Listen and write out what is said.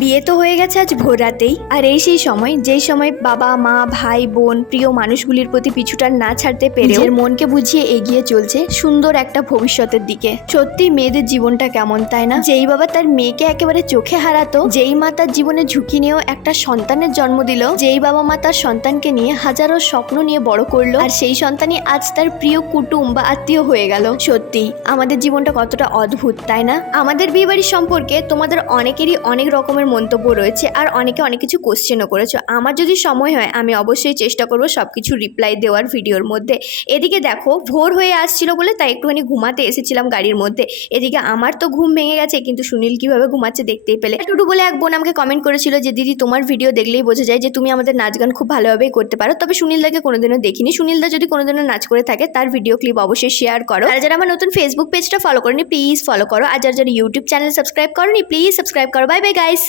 বিয়ে তো হয়ে গেছে আজ ভোর রাতেই, আর এই সেই সময় যেই সময় বাবা মা ভাই বোন প্রিয় মানুষগুলির প্রতি পিছুটা না ছাড়তে পেরে নিজের মনকে বুঝিয়ে এগিয়ে চলছে সুন্দর একটা ভবিষ্যতের দিকে। সত্যি মেয়েদের জীবনটা কেমন, তাই না? যেই বাবা তার মেয়েকে একেবারে চোখে হারাতো, যেই মা তার জীবনে ঝুঁকি নিয়েও একটা সন্তানের জন্ম দিল, যেই বাবা মা তার সন্তানকে নিয়ে হাজারো স্বপ্ন নিয়ে বড় করলো, আর সেই সন্তানই আজ তার প্রিয় কুটুম বা আত্মীয় হয়ে গেল। সত্যি আমাদের জীবনটা কতটা অদ্ভুত, তাই না? আমাদের বিয়ে বাড়ির সম্পর্কে তোমাদের অনেকেরই অনেক রকমের মন্তব্য রয়েছে, আর অনেকে অনেক কিছু কোশ্চেনও করেছো। আমার যদি সময় হয় আমি অবশ্যই চেষ্টা করবো সবকিছু রিপ্লাই দেওয়ার ভিডিওর মধ্যে। এদিকে দেখো ভোর হয়ে আসছিল বলে তাই একটুখানি ঘুমাতে এসেছিলাম গাড়ির মধ্যে। এদিকে আমার তো ঘুম ভেঙে গেছে, কিন্তু সুনীল কিভাবে ঘুমাচ্ছে দেখতেই পেলে। টুটু বলে এক বোন আমাকে কমেন্ট করেছিল যে দিদি তোমার ভিডিও দেখলেই বোঝা যায় যে তুমি আমাদের নাচ গান খুব ভালোভাবেই করতে পারো, তবে সুনীলদাকে কোনোদিনও দেখিনি। সুনীলদা যদি কোনোদিনও নাচ করে থাকে তার ভিডিও ক্লিপ অবশ্যই শেয়ার করো। আর যারা আমার নতুন ফেসবুক পেজটা ফলো করনি প্লিজ ফলো করো, আর যারা ইউটিউব চ্যানেল সাবস্ক্রাইব করনি প্লিজ সাবস্ক্রাইব করো। Bye bye guys.